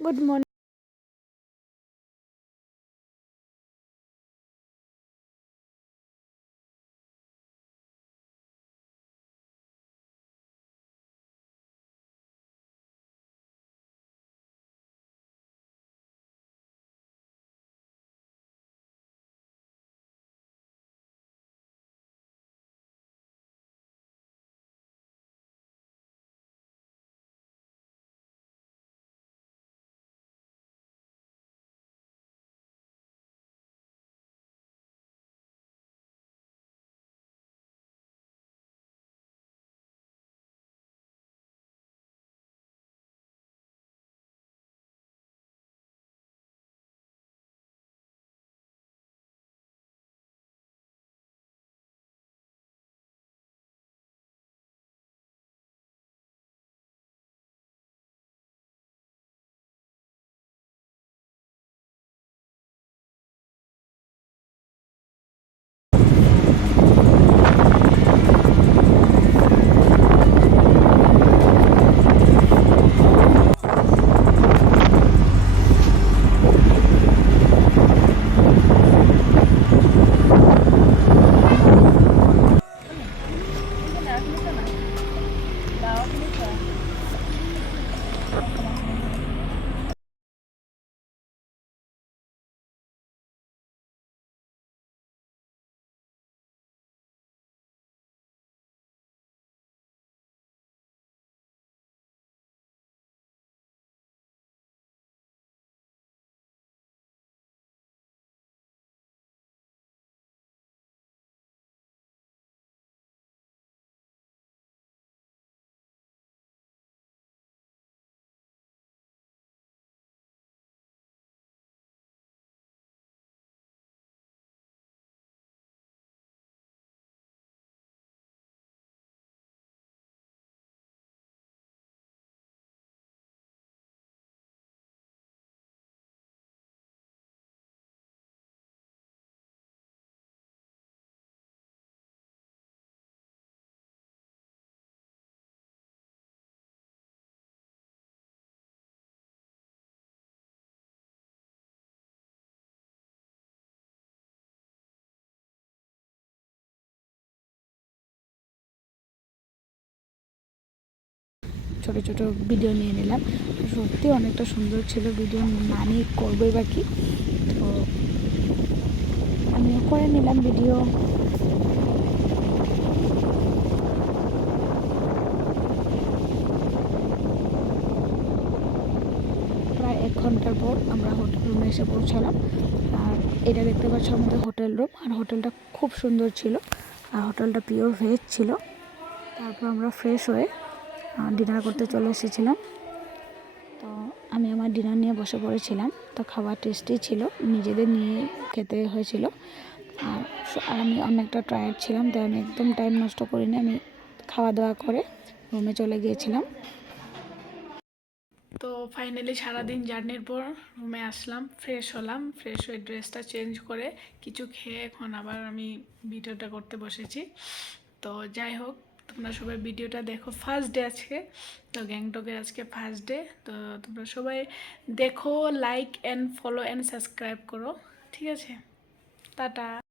Good morning. ছোটো ছোটো video নিয়ে নিলাম। সত্যি অনেকটা সুন্দর ছিল ভিডিও, মানে করবোই বাকি, তো আমিও করে নিলাম ভিডিও। প্রায় 1 ঘন্টার পর আমরা হোটেল রুমে এসে পৌঁছালাম। আর এটা দেখতে পাচ্ছ আমাদের হোটেল রুম, আর হোটেলটা খুব সুন্দর ছিল, আর হোটেলটা পিওর ভেজ ছিল। তারপর আমরা ফ্রেশ হয়ে ডিনার করতে চলে এসেছিলাম। তো আমি আমার ডিনার নিয়ে বসে পড়েছিলাম। তো খাবার টেস্টি ছিল, নিজেদের নিয়ে খেতে হয়েছিল। আর আমি অনেকটা টায়ার্ড ছিলাম, তাই আমি একদম টাইম নষ্ট করিনি, আমি খাওয়া দাওয়া করে রুমে চলে গিয়েছিলাম। তো ফাইনালি সারাদিন জার্নির পর রুমে আসলাম, ফ্রেশ হলাম, ফ্রেশ হয়ে ড্রেসটা চেঞ্জ করে কিছু খেয়ে এখন আবার আমি ভিডিওটা করতে বসেছি। তো যাই হোক, তোমরা সবাই ভিডিওটা দেখো। ফার্স্ট ডে আজকে, তো গ্যাংটকের আজকে ফার্স্ট ডে। তো তোমরা সবাই দেখো, like and follow and subscribe করো, ঠিক আছে? টাটা।